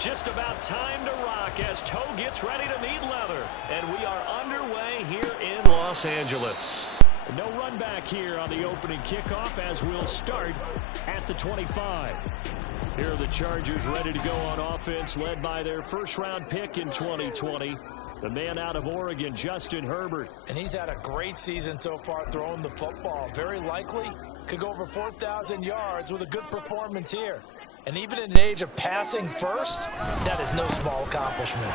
Just about time to rock as toe gets ready to meet leather. And we are underway here in Los Angeles. No run back here on the opening kickoff as we'll start at the 25. Here are the Chargers ready to go on offense, led by their first-round pick in 2020. The man out of Oregon, Justin Herbert. And he's had a great season so far throwing the football. Very likely could go over 4,000 yards with a good performance here. And even in the age of passing first, that is no small accomplishment.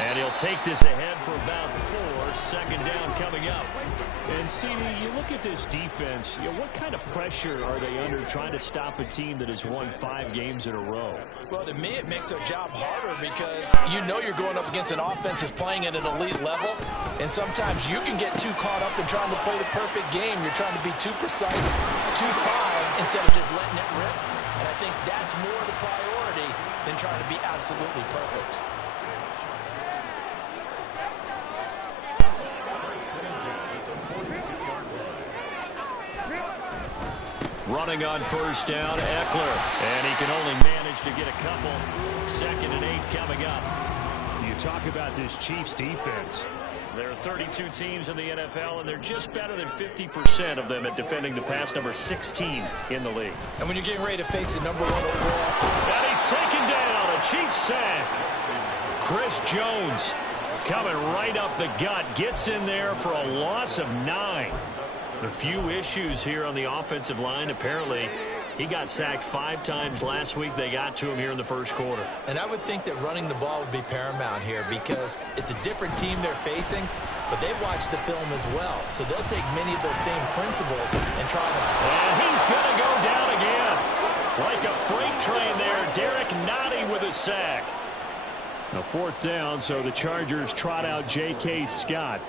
And he'll take this ahead for about 4. Second down coming up. And CD, you look at this defense, what kind of pressure are they under trying to stop a team that has won 5 games in a row? Well, to me, it makes their job harder because you know you're going up against an offense that's playing at an elite level. And sometimes you can get too caught up in trying to play the perfect game. You're trying to be too precise, too fine, instead of just letting it rip. And I think that's more the priority than trying to be absolutely perfect. Running on first down, Eckler. And he can only manage to get a couple. 2nd and 8 coming up. You talk about this Chiefs defense. There are 32 teams in the NFL, and they're just better than 50% of them at defending the pass, number 16 in the league. And when you're getting ready to face the number 1 overall. And he's taken down. A Chiefs sack. Chris Jones coming right up the gut. Gets in there for a loss of 9. A few issues here on the offensive line. Apparently, he got sacked 5 times last week. They got to him here in the first quarter. And I would think that running the ball would be paramount here because it's a different team they're facing, but they've watched the film as well. So they'll take many of those same principles and try to... And he's going to go down again. Like a freight train there. Derek Nottie with a sack. A 4th down, so the Chargers trot out J.K. Scott.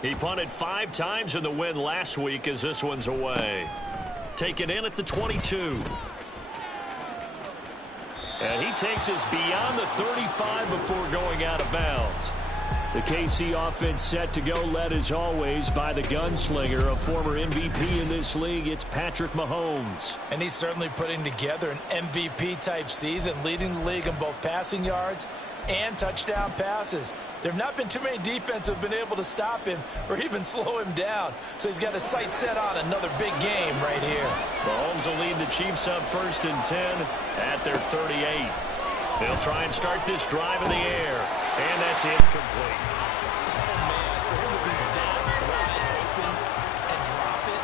He punted 5 times in the win last week as this one's away. Taken in at the 22. And he takes us beyond the 35 before going out of bounds. The KC offense set to go, led as always by the gunslinger, a former MVP in this league. It's Patrick Mahomes. And he's certainly putting together an MVP-type season, leading the league in both passing yards and touchdown passes. There have not been too many defenses that have been able to stop him or even slow him down. So he's got his sights set on another big game right here. Mahomes will lead the Chiefs up 1st and 10 at their 38. They'll try and start this drive in the air. And that's incomplete. Oh, man, for him to be that wide open and drop it.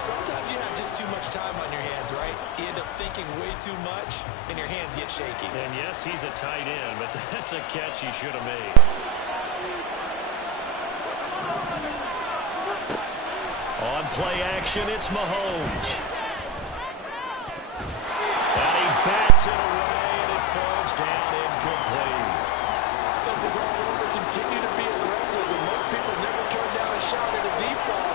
Sometimes you have just too much time on your hands, right? You end up thinking way too much, and your hands get shaky. And yes, he's a tight end, but that's a catch he should have made. On play action, it's Mahomes. And he bats it away, and it falls down incomplete. Offenses all over continue to be aggressive, and most people never turn down a shot at a deep ball.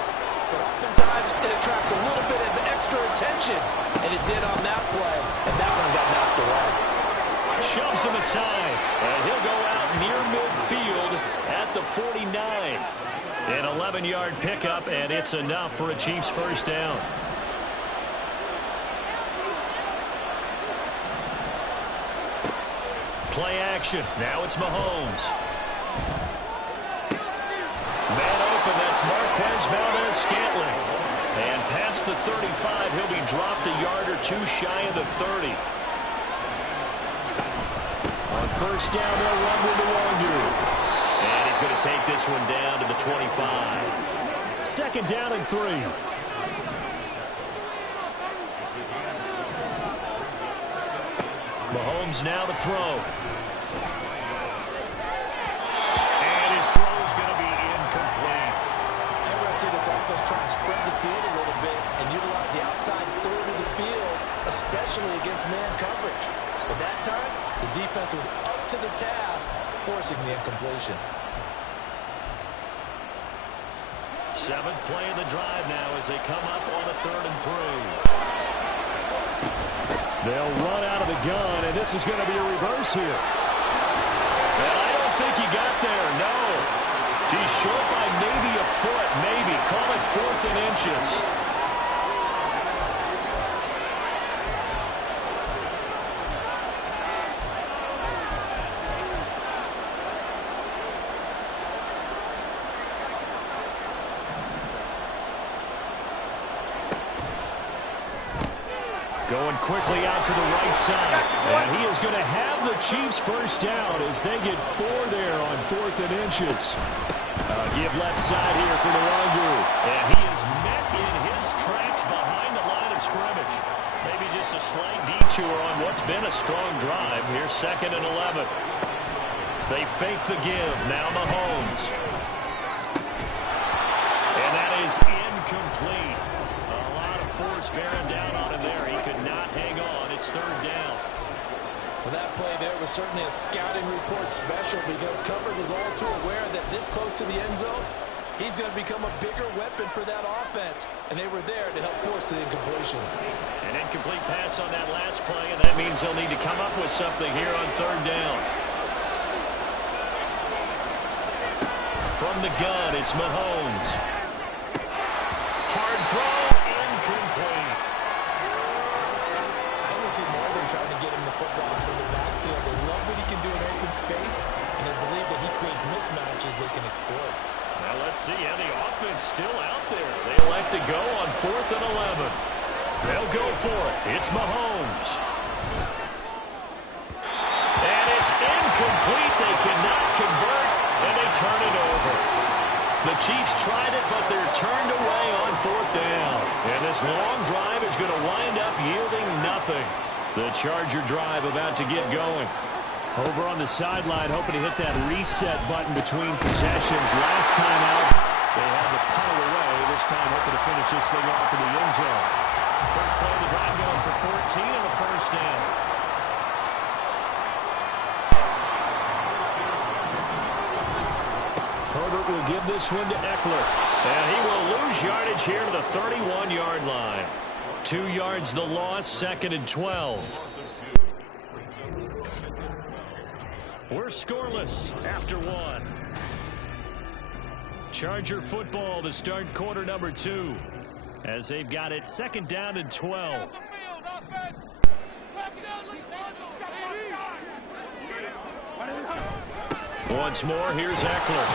But oftentimes, it attracts a little bit of extra attention, and it did on that play, and that one got knocked away. Shoves him aside, and he'll go out near midfield at the 49. An 11-yard pickup, and it's enough for a Chiefs first down. Play action. Now it's Mahomes. Man open, that's Marquez Valdez-Scantling. And past the 35, he'll be dropped a yard or 2 shy of the 30. On first down, they'll run with Nwangwu. And he's going to take this one down to the 25. 2nd down and 3. Mahomes now to throw. And his throw is going to be incomplete. I'm going to see this offense try to spread the field a little bit and utilize the outside third of the field, especially against man coverage. But that time, the defense was up to the task, forcing the incompletion. 7th play of the drive now as they come up on a 3rd and 3. They'll run out of the gun, and this is going to be a reverse here. And I don't think he got there, no. He's short by maybe a foot, maybe. Call it 4th and inches. Going quickly out to the right side. And he is going to have the Chiefs first down as they get 4 there on 4th and inches. Give left side here for the Longu. And he is met in his tracks behind the line of scrimmage. Maybe just a slight detour on what's been a strong drive. Here's 2nd and 11. They fake the give. Now Mahomes. And that is incomplete. A lot of force bearing down on him there. He could not hang on. It's 3rd down. Well, that play there was certainly a scouting report special because Cover was all too aware that this close to the end zone, he's going to become a bigger weapon for that offense. And they were there to help force the incompletion. An incomplete pass on that last play, and that means they'll need to come up with something here on 3rd down. From the gun, it's Mahomes. Hard throw, incomplete. I want to see more than trying to get him the football out of the backfield. They love what he can do in open space, and they believe that he creates mismatches they can exploit. Well, let's see. Yeah, the offense still out there. They elect to go on 4th and 11. They'll go for it. It's Mahomes. And it's incomplete. They cannot convert, and they turn it over. The Chiefs tried it, but they're turned away on 4th down. And this long drive is going to wind up yielding nothing. The Charger drive about to get going. Over on the sideline, hoping to hit that reset button between possessions. Last time out, they had to punt it away. This time, hoping to finish this thing off in the end zone. First play of the drive going for 14 and a first down. Herbert will give this one to Eckler. And he will lose yardage here to the 31-yard line. 2 yards the loss, 2nd and 12. We're scoreless after 1. Charger football to start quarter number 2. As they've got it 2nd down and 12. Once more, here's Eckler.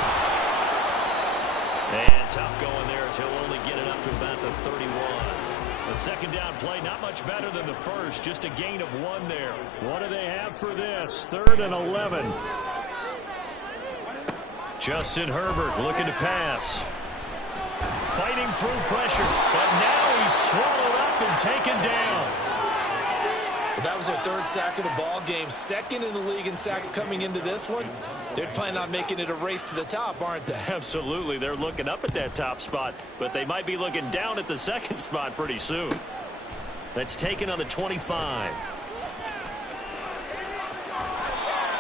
And tough going there as he'll only get it up to about the 31. The 2nd down play, not much better than the first. Just a gain of 1 there. What do they have for this? 3rd and 11. Justin Herbert looking to pass. Fighting through pressure. But now he's swallowed up and taken down. Well, that was their 3rd sack of the ball game. 2nd in the league in sacks coming into this one. They're planning on making it a race to the top, aren't they? Absolutely. They're looking up at that top spot, but they might be looking down at the 2nd spot pretty soon. That's taken on the 25.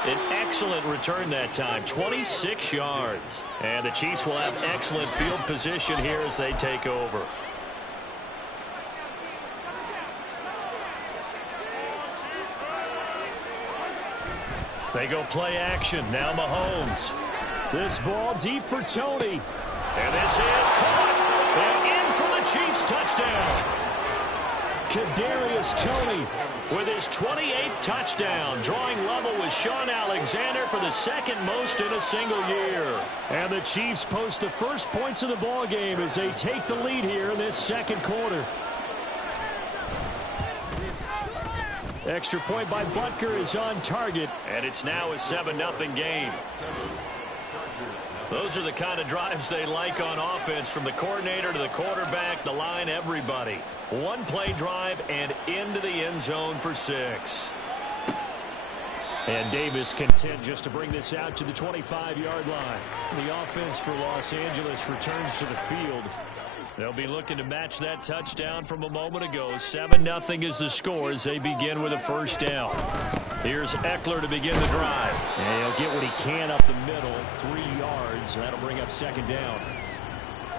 An excellent return that time, 26 yards. And the Chiefs will have excellent field position here as they take over. They go play action. Now Mahomes. This ball deep for Tony. And this is caught. And in for the Chiefs touchdown. Kadarius Toney with his 28th touchdown. Drawing level with Sean Alexander for the 2nd most in a single year. And the Chiefs post the first points of the ball game as they take the lead here in this 2nd quarter. Extra point by Butker is on target, and it's now a 7-0 game. Those are the kind of drives they like on offense, from the coordinator to the quarterback, the line, everybody. 1-play drive and into the end zone for 6. And Davis content just to bring this out to the 25-yard line. The offense for Los Angeles returns to the field. They'll be looking to match that touchdown from a moment ago. 7-0 is the score as they begin with a first down. Here's Eckler to begin the drive. And he'll get what he can up the middle, 3 yards. That'll bring up 2nd down.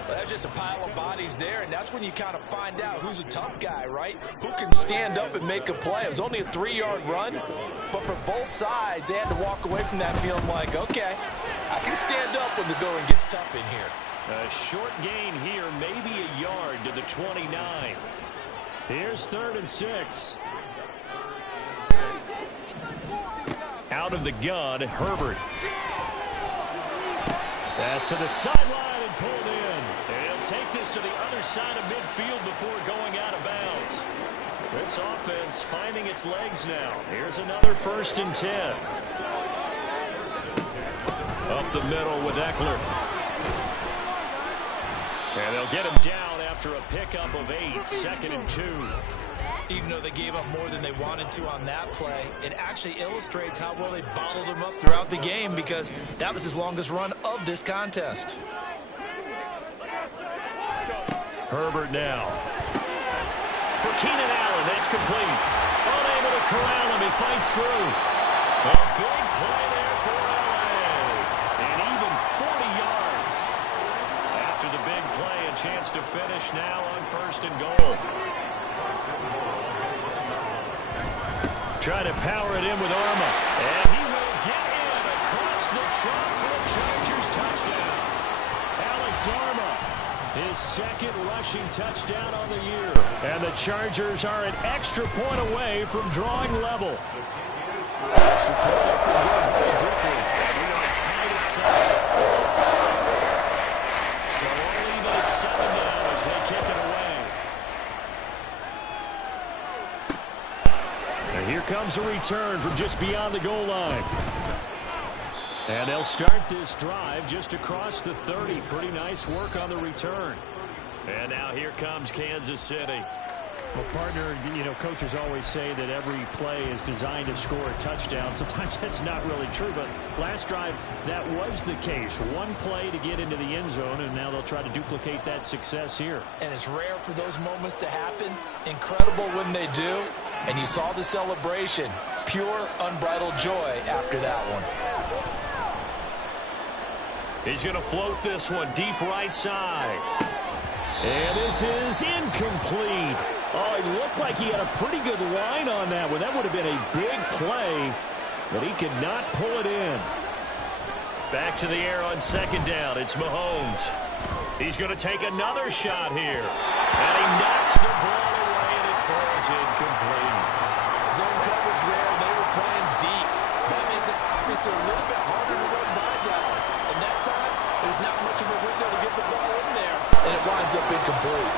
Well, that's just a pile of bodies there, and that's when you kind of find out who's a tough guy, right? Who can stand up and make a play. It was only a 3-yard run, but for both sides, they had to walk away from that feeling like, okay, I can stand up when the going gets tough in here. A short gain here, maybe a yard to the 29. Here's 3rd and 6. Out of the gun, Herbert. Pass to the sideline and pulled in. He'll take this to the other side of midfield before going out of bounds. This offense finding its legs now. Here's another 1st and 10. Up the middle with Eckler. And they'll get him down after a pickup of 8, 2nd and 2. Even though they gave up more than they wanted to on that play, it actually illustrates how well they bottled him up throughout the game, because that was his longest run of this contest. Herbert now. For Keenan Allen, that's complete. Unable to corral him, he fights through. A big play there for LA. And even 40 yards. After the big play, a chance to finish now on 1st and goal. Try to power it in with Arma. And he will get in across the chalk for a Chargers touchdown. Alex Arma, his 2nd rushing touchdown on the year. And the Chargers are an extra point away from drawing level. Extra point up the good. Very different. We are tied at 7. So we'll leave it at 7 now as they kick it away. And here comes a return from just beyond the goal line. And they'll start this drive just across the 30. Pretty nice work on the return. And now here comes Kansas City. Well, partner, you know, coaches always say that every play is designed to score a touchdown. Sometimes that's not really true, but last drive, that was the case. One play to get into the end zone, and now they'll try to duplicate that success here. And it's rare for those moments to happen. Incredible when they do. And you saw the celebration. Pure, unbridled joy after that one. He's going to float this one deep right side. And this is incomplete. Oh, it looked like he had a pretty good line on that one. That would have been a big play, but he could not pull it in. Back to the air on 2nd down. It's Mahomes. He's going to take another shot here. And he knocks the ball away, and it falls incomplete. Zone coverage there, and they were playing deep. That makes it obviously a little bit harder to run by guys. And that time, there's not much of a window to get the ball in there. And it winds up incomplete.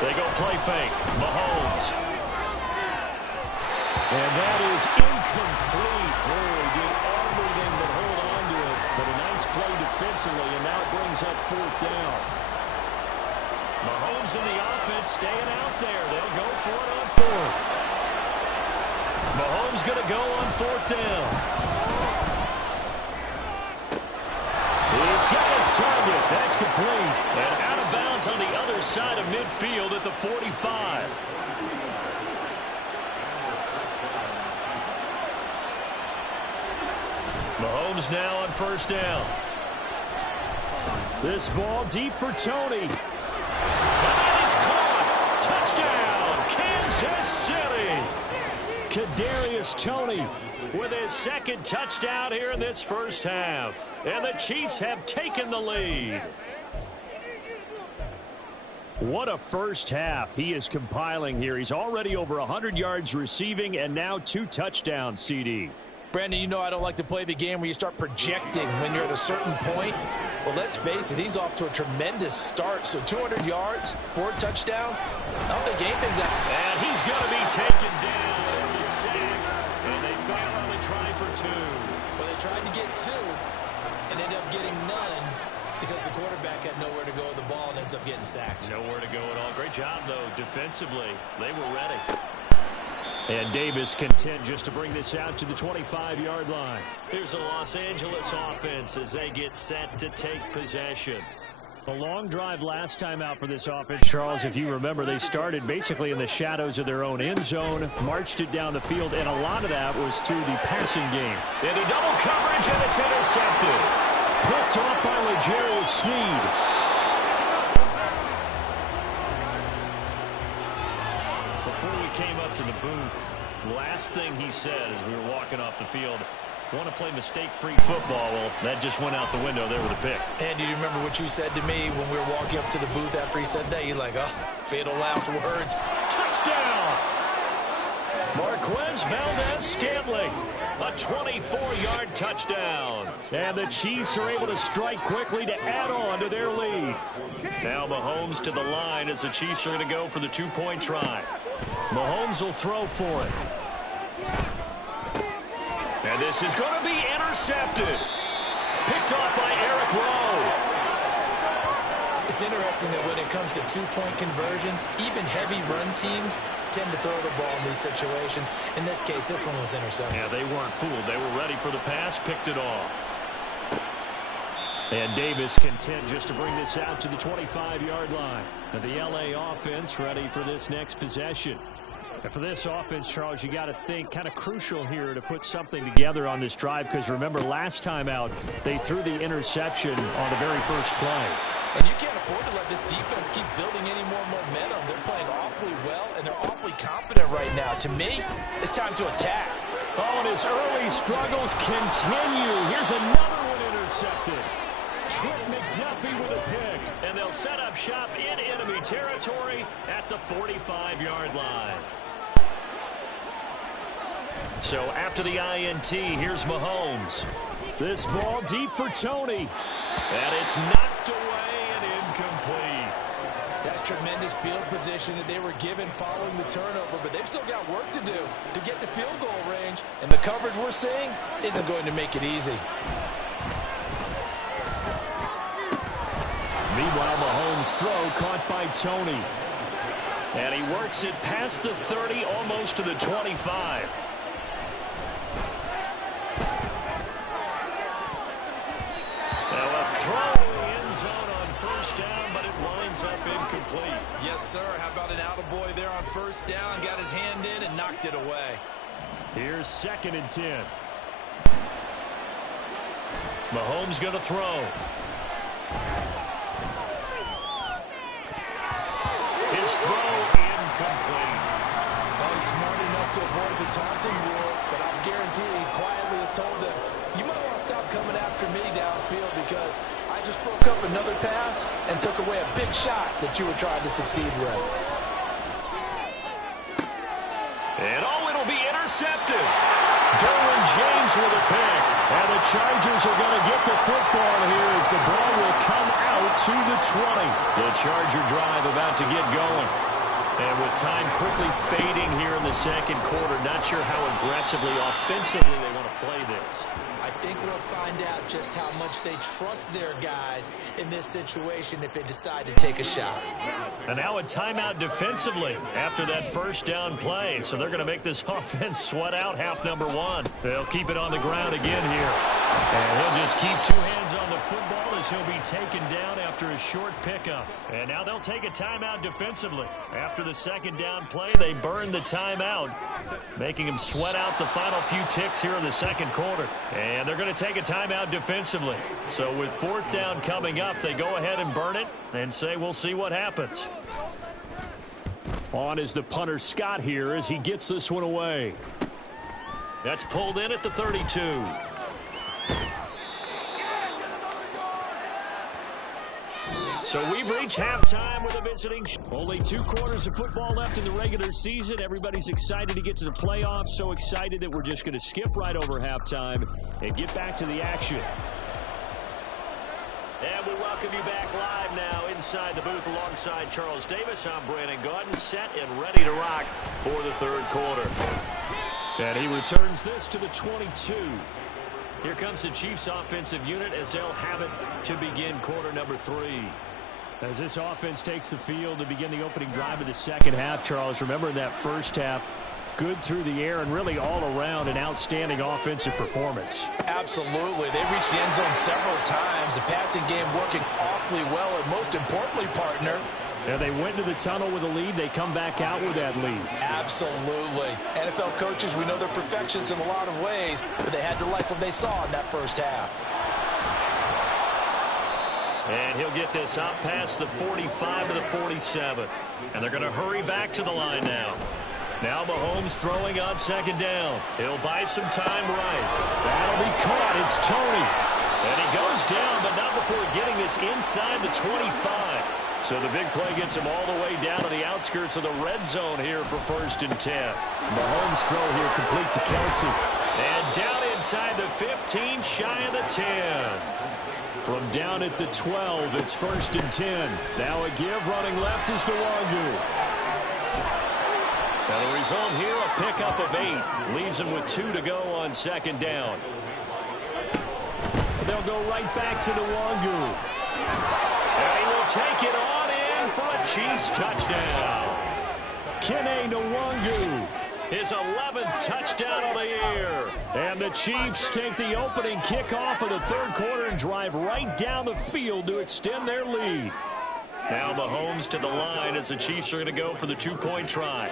They go play fake. Mahomes. And that is incomplete. Really did everything but hold on to it. But a nice play defensively, and now it brings up 4th down. Mahomes and the offense staying out there. They'll go for it on 4th. Mahomes going to go on 4th down. He's got his target. That's complete. And out of bounds on the other side of midfield at the 45. Mahomes now on 1st down. This ball deep for Tony. And that is caught. Touchdown, Kansas City. Kadarius Toney with his 2nd touchdown here in this 1st half. And the Chiefs have taken the lead. What a 1st half he is compiling here. He's already over 100 yards receiving and now 2 touchdowns, CD. Brandon, you know I don't like to play the game where you start projecting when you're at a certain point. Well, let's face it, he's off to a tremendous start. So 200 yards, 4 touchdowns. I don't think anything's out. And he's going to be taken down. It's a sack. And they fail on the try for 2. Well, they tried to get 2 and ended up getting none because the quarterback had nowhere to go with the ball and ends up getting sacked. Nowhere to go at all. Great job, though, defensively. They were ready. And Davis content just to bring this out to the 25-yard line. Here's the Los Angeles offense as they get set to take possession. A long drive last time out for this offense. Charles, if you remember, they started basically in the shadows of their own end zone, marched it down the field, and a lot of that was through the passing game. Into double coverage, and it's intercepted. Picked off by L'Jarius Sneed. Before we came up to the booth, last thing he said as we were walking off the field, want to play mistake-free football. Well, that just went out the window there with a pick. And do you remember what you said to me when we were walking up to the booth after he said that? You're like, oh, fatal last words. Touchdown! Marquez Valdez-Scantling, a 24-yard touchdown. And the Chiefs are able to strike quickly to add on to their lead. Now Mahomes to the line as the Chiefs are going to go for the two-point try. Mahomes will throw for it. And this is going to be intercepted. Picked off by Eric Rowe. It's interesting that when it comes to two-point conversions, even heavy run teams tend to throw the ball in these situations. In this case, this one was intercepted. Yeah, they weren't fooled. They were ready for the pass, picked it off. And Davis content just to bring this out to the 25-yard line. Now the LA offense ready for this next possession. And for this offense, Charles, you got to think kind of crucial here to put something together on this drive, because remember last time out they threw the interception on the very first play. And you can't afford to let this defense keep building any more momentum. They're playing awfully well, and they're awfully confident right now. To me, it's time to attack. Oh, and his early struggles continue. Here's another one intercepted. Trent McDuffie with a pick. And they'll set up shop in enemy territory at the 45-yard line. So after the INT, here's Mahomes. This ball deep for Tony. And it's knocked away and incomplete. That's tremendous field position that they were given following the turnover, but they've still got work to do to get to field goal range. And the coverage we're seeing isn't going to make it easy. Meanwhile, Mahomes' throw caught by Tony. And he works it past the 30, almost to the 25. Now a throw in the end zone on first down, but it winds up incomplete. Yes, sir. How about an attaboy there on first down? Got his hand in and knocked it away. Here's 2nd and 10. Mahomes going to throw. His throw incomplete. Well, he's smart enough to avoid the taunting rule, but I guarantee he quietly has told them, you might want to stop coming after me downfield because I just broke up another pass and took away a big shot that you were trying to succeed with. And it'll be intercepted. Derwin James with a pick. And the Chargers are going to get the football here as the ball will come out to the 20. The Charger drive about to get going. And with time quickly fading here in the second quarter, not sure how aggressively, offensively they want to play this. I think we'll find out just how much they trust their guys in this situation if they decide to take a shot. And now a timeout defensively after that first down play. So they're going to make this offense sweat out half number one. They'll keep it on the ground again here. And he'll just keep two hands on the football as he'll be taken down after a short pickup. And now they'll take a timeout defensively. After the second down play, they burn the timeout, making him sweat out the final few ticks here in the second quarter. And they're going to take a timeout defensively. So with 4th down coming up, they go ahead and burn it and say we'll see what happens. On is the punter Scott here as he gets this one away. That's pulled in at the 32. So we've reached halftime with a visiting. Only 2 quarters of football left in the regular season. Everybody's excited to get to the playoffs. So excited that we're just going to skip right over halftime and get back to the action. And we welcome you back live now inside the booth alongside Charles Davis. I'm Brandon Gaudin, set and ready to rock for the third quarter. And he returns this to the 22. Here comes the Chiefs offensive unit as they'll have it to begin quarter number 3. As this offense takes the field to begin the opening drive of the second half, Charles, remember in that first half, good through the air and really all around an outstanding offensive performance. Absolutely. They reached the end zone several times. The passing game working awfully well, and most importantly, partner, yeah, they went to the tunnel with a lead. They come back out with that lead. Absolutely. NFL coaches, we know they're perfectionists in a lot of ways, but they had to like what they saw in that first half. And he'll get this out past the 45 to the 47. And they're going to hurry back to the line now. Now Mahomes throwing on second down. He'll buy some time right. That'll be caught. It's Tony. And he goes down, but not before getting this inside the 25. So the big play gets him all the way down to the outskirts of the red zone here for 1st and 10. Mahomes' throw here complete to Kelsey. And down in inside the 15, shy of the 10. From down at the 12, it's 1st and 10. Now a give, running left is Nwangu. Now the result here, a pickup of 8. Leaves him with 2 to go on 2nd down. They'll go right back to Nwangu. And he will take it on in for a Chiefs touchdown. Kene Nwangu, his 11th touchdown of the year. And the Chiefs take the opening kickoff of the 3rd quarter and drive right down the field to extend their lead. Now Mahomes to the line as the Chiefs are going to go for the 2-point try.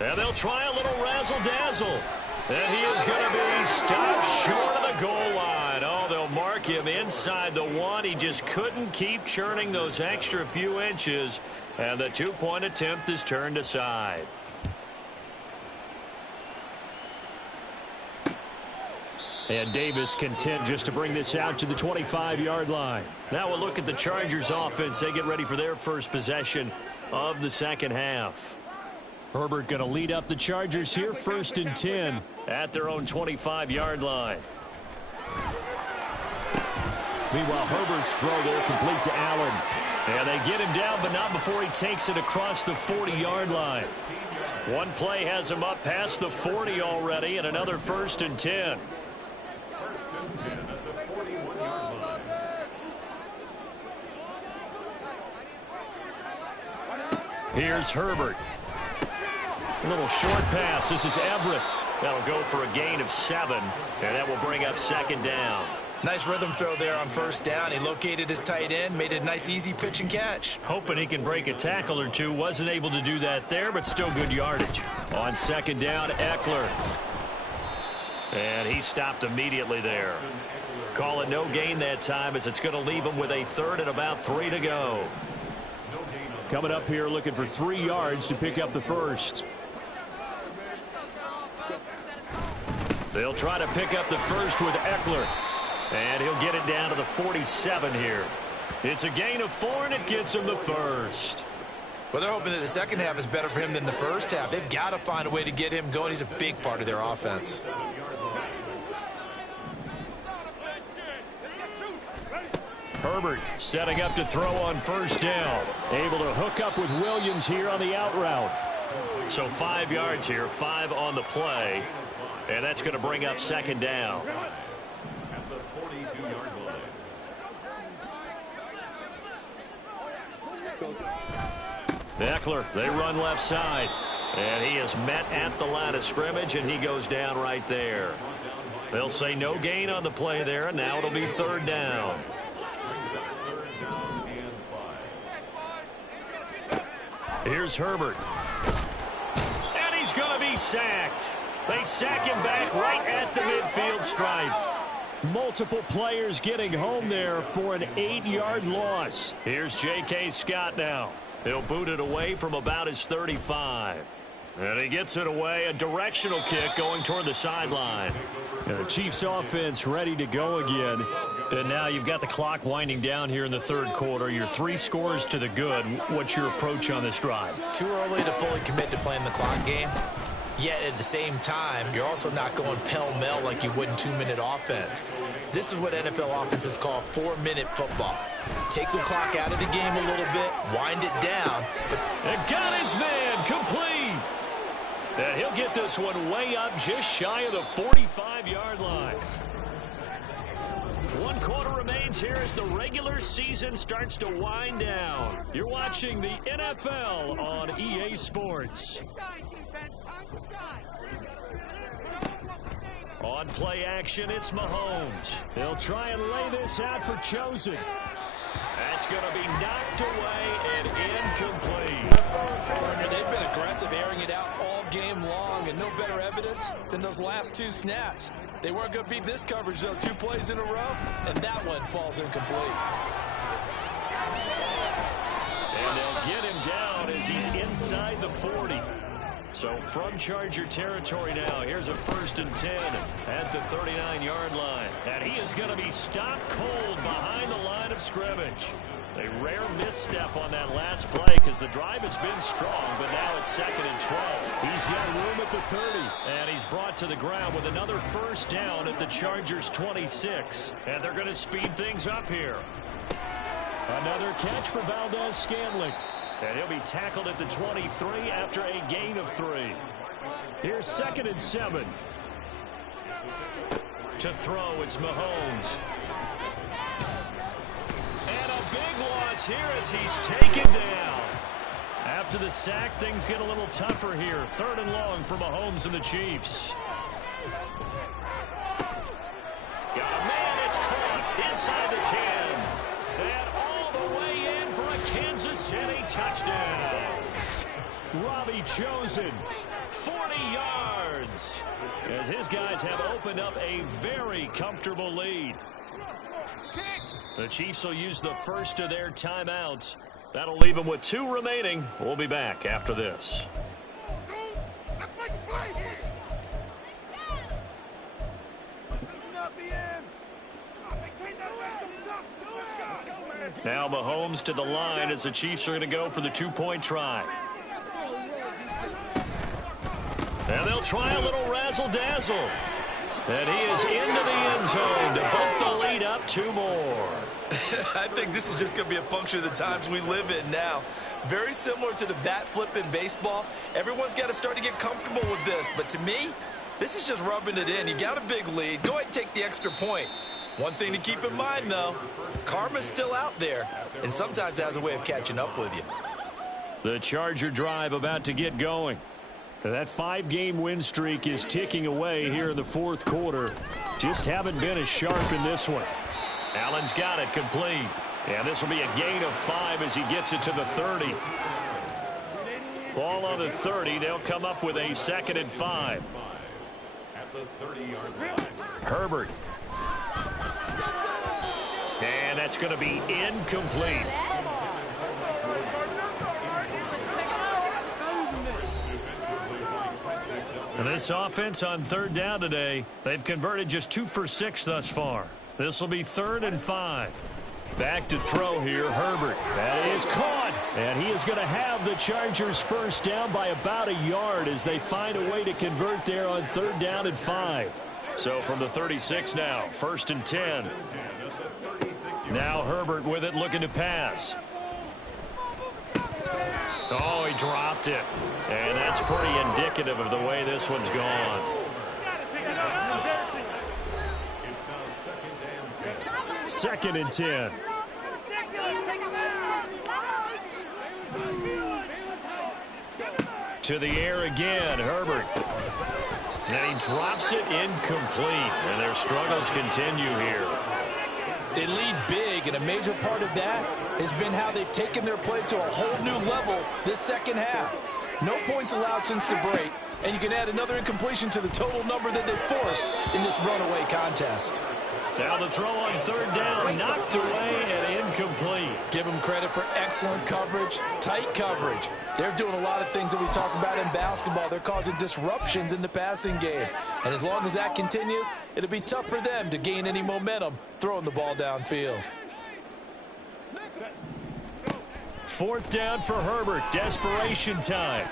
And they'll try a little razzle-dazzle. And he is going to be stopped short of the goal line. Oh, they'll mark him inside the 1. He just couldn't keep churning those extra few inches. And the 2-point attempt is turned aside. And Davis content just to bring this out to the 25-yard line. Now we'll look at the Chargers offense. They get ready for their first possession of the 2nd half. Herbert going to lead up the Chargers here, 1st and 10 at their own 25-yard line. Meanwhile, Herbert's throw there complete to Allen. And they get him down, but not before he takes it across the 40-yard line. One play has him up past the 40 already, and another 1st and 10. Here's Herbert. A little short pass. This is Everett. That'll go for a gain of 7, and that will bring up 2nd down. Nice rhythm throw there on 1st down. He located his tight end, made it a nice, easy pitch and catch. Hoping he can break a tackle or two. Wasn't able to do that there, but still good yardage. On 2nd down, Eckler. And he stopped immediately there. Call it no gain that time as it's going to leave him with a 3rd and about 3 to go. Coming up here looking for 3 yards to pick up the 1st. They'll try to pick up the 1st with Eckler. And he'll get it down to the 47 here. It's a gain of 4, and it gets him the 1st. Well, they're hoping that the 2nd half is better for him than the 1st half. They've got to find a way to get him going. He's a big part of their offense. Herbert setting up to throw on 1st down. Able to hook up with Williams here on the out route. So 5 yards here, 5 on the play. And that's going to bring up 2nd down. Eckler, they run left side. And he is met at the line of scrimmage, and he goes down right there. They'll say no gain on the play there, and now it'll be 3rd down. Here's Herbert. And he's going to be sacked. They sack him back right at the midfield stripe. Multiple players getting home there for an 8-yard loss. Here's J.K. Scott now. He'll boot it away from about his 35. And he gets it away, a directional kick going toward the sideline. And the Chiefs offense ready to go again. And now you've got the clock winding down here in the 3rd quarter. Your 3 scores to the good. What's your approach on this drive? Too early to fully commit to playing the clock game. Yet at the same time, you're also not going pell-mell like you would in 2-minute offense. This is what NFL offenses call 4-minute football. Take the clock out of the game a little bit, wind it down. And got his man complete. And he'll get this one way up just shy of the 45-yard line. 1 quarter remains here as the regular season starts to wind down. You're watching the NFL on EA Sports. On play action, it's Mahomes. They'll try and lay this out for Chosen. That's going to be knocked away and incomplete. They've been aggressive, airing it out all game long, and no better evidence than those last 2 snaps. They weren't going to beat this coverage, though. 2 plays in a row, and that one falls incomplete. And they'll get him down as he's inside the 40. So from Charger territory now, here's a 1st and 10 at the 39-yard line. And he is going to be stopped cold behind the line of scrimmage. A rare misstep on that last play because the drive has been strong, but now it's 2nd and 12. He's got room at the 30. And he's brought to the ground with another first down at the Chargers' 26. And they're going to speed things up here. Another catch for Valdez-Scantling. And he'll be tackled at the 23 after a gain of 3. Here's 2nd and 7. To throw, it's Mahomes. And a big loss here as he's taken down. After the sack, things get a little tougher here. 3rd and long for Mahomes and the Chiefs. Got a man, it's caught inside the 10. And all the way in for a Kansas City touchdown. Robbie Chosen, 40 yards. As his guys have opened up a very comfortable lead. The Chiefs will use the first of their timeouts. That'll leave them with 2 remaining. We'll be back after this. Now Mahomes to the line as the Chiefs are going to go for the 2-point try. And they'll try a little razzle-dazzle. And he is into the end zone to bump the lead up 2 more. I think this is just going to be a function of the times we live in now. Very similar to the bat flip in baseball. Everyone's got to start to get comfortable with this. But to me, this is just rubbing it in. You got a big lead. Go ahead and take the extra point. One thing to keep in mind, though, karma's still out there. And sometimes it has a way of catching up with you. The Charger drive about to get going. That 5-game win streak is ticking away here in the 4th quarter. Just haven't been as sharp in this one. Allen's got it complete. And this will be a gain of 5 as he gets it to the 30. Ball on the 30. They'll come up with a 2nd and 5. Herbert. And that's going to be incomplete. And this offense on 3rd down today, they've converted just 2 for 6 thus far. This will be 3rd and 5. Back to throw here, Herbert. That is caught. And he is going to have the Chargers first down by about a yard as they find a way to convert there on 3rd down and 5. So from the 36 now, 1st and 10. Now Herbert with it, looking to pass. Oh, he dropped it. And that's pretty indicative of the way this one's gone. 2nd and 10. To the air again, Herbert. And he drops it incomplete. And their struggles continue here. They lead big, and a major part of that has been how they've taken their play to a whole new level this second half. No points allowed since the break, and you can add another incompletion to the total number that they forced in this runaway contest. Now the throw on 3rd down, knocked away and incomplete. Give them credit for excellent coverage, tight coverage. They're doing a lot of things that we talk about in basketball. They're causing disruptions in the passing game. And as long as that continues, it'll be tough for them to gain any momentum throwing the ball downfield. 4th down for Herbert. Desperation time.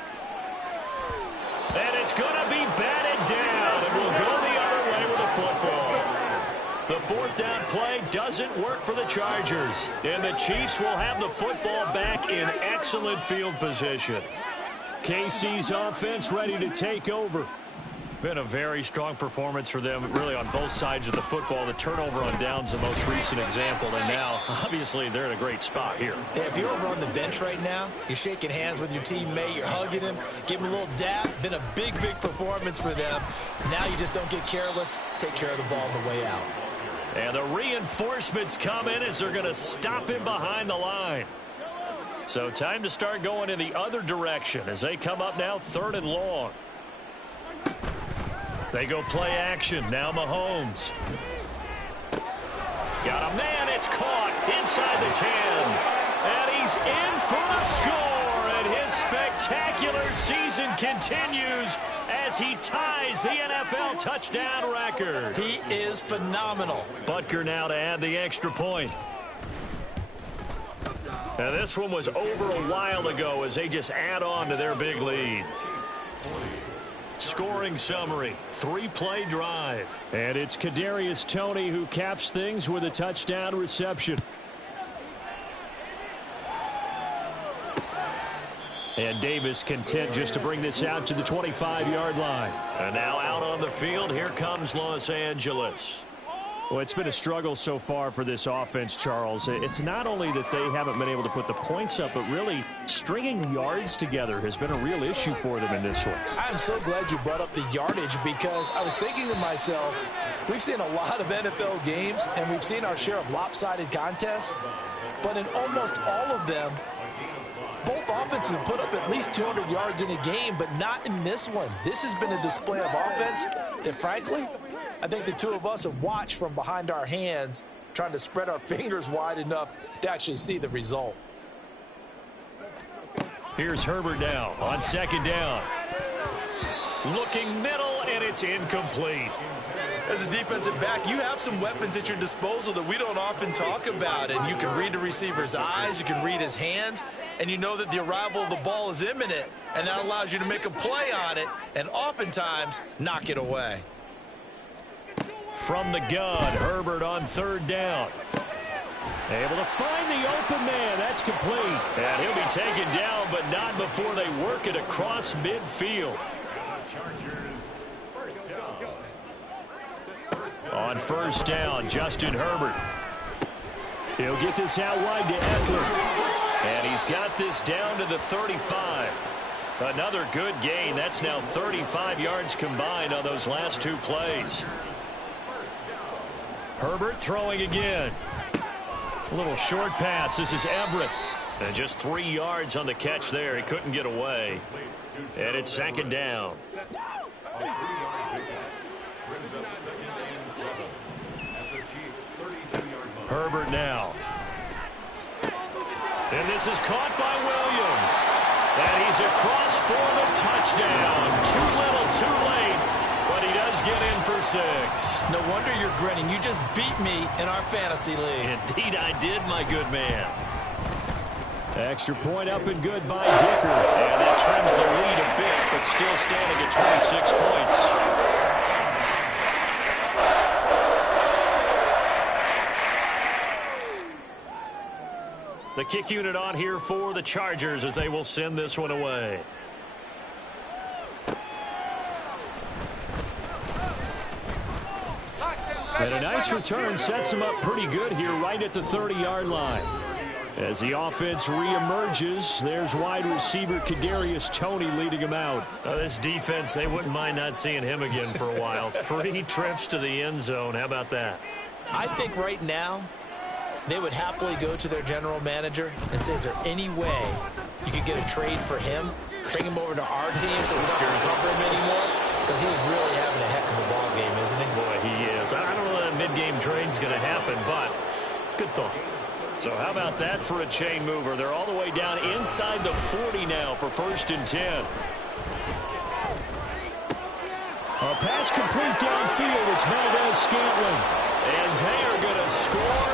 And it's going to be batted down. And we'll go the other way with the football. The 4th down play doesn't work for the Chargers. And the Chiefs will have the football back in excellent field position. KC's offense ready to take over. Been a very strong performance for them, really, on both sides of the football. The turnover on downs, the most recent example. And now, obviously, they're in a great spot here. Yeah, if you're over on the bench right now, you're shaking hands with your teammate, you're hugging him, giving him a little dap. Been a big, big performance for them. Now you just don't get careless. Take care of the ball on the way out. And the reinforcements come in as they're going to stop him behind the line. So time to start going in the other direction as they come up now 3rd and long. They go play action. Now Mahomes. Got a man. It's caught inside the 10. And he's in for the score. And his spectacular season continues as he ties the NFL touchdown record. He is phenomenal. Butker now to add the extra point. Now this one was over a while ago as they just add on to their big lead. Scoring summary, 3-play drive. And it's Kadarius Toney who caps things with a touchdown reception. And Davis content just to bring this out to the 25-yard line. And now out on the field, here comes Los Angeles. Well, it's been a struggle so far for this offense, Charles. It's not only that they haven't been able to put the points up, but really stringing yards together has been a real issue for them in this one. I'm so glad you brought up the yardage because I was thinking to myself, we've seen a lot of NFL games and we've seen our share of lopsided contests, but in almost all of them, both offenses have put up at least 200 yards in a game, but not in this one. This has been a display of offense that, frankly, I think the two of us have watched from behind our hands, trying to spread our fingers wide enough to actually see the result. Here's Herbert now on second down. Looking middle, and it's incomplete. As a defensive back, you have some weapons at your disposal that we don't often talk about. And you can read the receiver's eyes, you can read his hands, and you know that the arrival of the ball is imminent. And that allows you to make a play on it and oftentimes knock it away. From the gun, Herbert on third down. Able to find the open man. That's complete. And he'll be taken down, but not before they work it across midfield. On first down, Justin Herbert. He'll get this out wide to Eckler. And he's got this down to the 35. Another good gain. That's now 35 yards combined on those last two plays. Herbert throwing again. A little short pass. This is Everett. And just 3 yards on the catch there. He couldn't get away. And it's second down. Herbert now. And this is caught by Williams. And he's across for the touchdown. Too little, too late. But he does get in for 6. No wonder you're grinning. You just beat me in our fantasy league. Indeed I did, my good man. Extra point up and good by Dicker. And that trims the lead a bit, but still standing at 26 points. The kick unit on here for the Chargers as they will send this one away. And a nice return sets him up pretty good here right at the 30-yard line. As the offense reemerges, there's wide receiver Kadarius Toney leading him out. This defense, they wouldn't mind not seeing him again for a while. 3 trips to the end zone. How about that? I think right now they would happily go to their general manager and say, is there any way you could get a trade for him, bring him over to our team so we don't have to cover him anymore? Because he's really having a heck of a ball game, isn't he? Boy, he is. I don't know that mid-game trade's going to happen, but good thought. So how about that for a chain mover? They're all the way down inside the 40 now for 1st and 10. A pass complete downfield. It's Valdez-Scantling. And they are going to score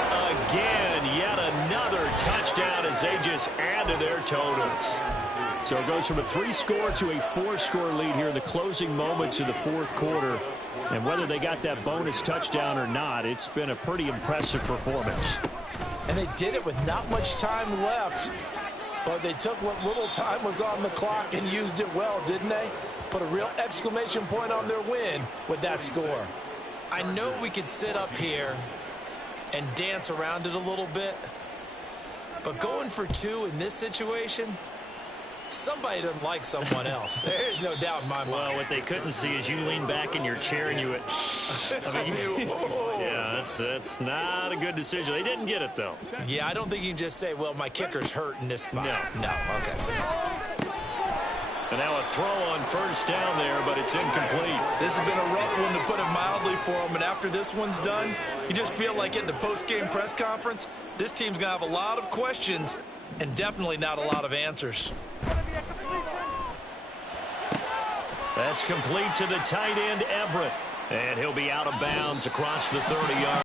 again. Yet another touchdown as they just add to their totals. So it goes from a 3-score to a 4-score lead here in the closing moments of the 4th quarter. And whether they got that bonus touchdown or not, it's been a pretty impressive performance. And they did it with not much time left. But they took what little time was on the clock and used it well, didn't they? Put a real exclamation point on their win with that score. I know we could sit up here and dance around it a little bit, but going for 2 in this situation, somebody doesn't like someone else. There's no doubt in my mind. Well, what they couldn't see is you lean back in your chair and you went, I mean, yeah, that's not a good decision. They didn't get it, though. Yeah, I don't think you can just say, well, my kicker's hurt in this spot. No. No, okay. And now a throw on first down there, but it's incomplete. This has been a rough one, to put it mildly, for them. And after this one's done, you just feel like at the post-game press conference, this team's going to have a lot of questions and definitely not a lot of answers. That's complete to the tight end, Everett. And he'll be out of bounds across the 30-yard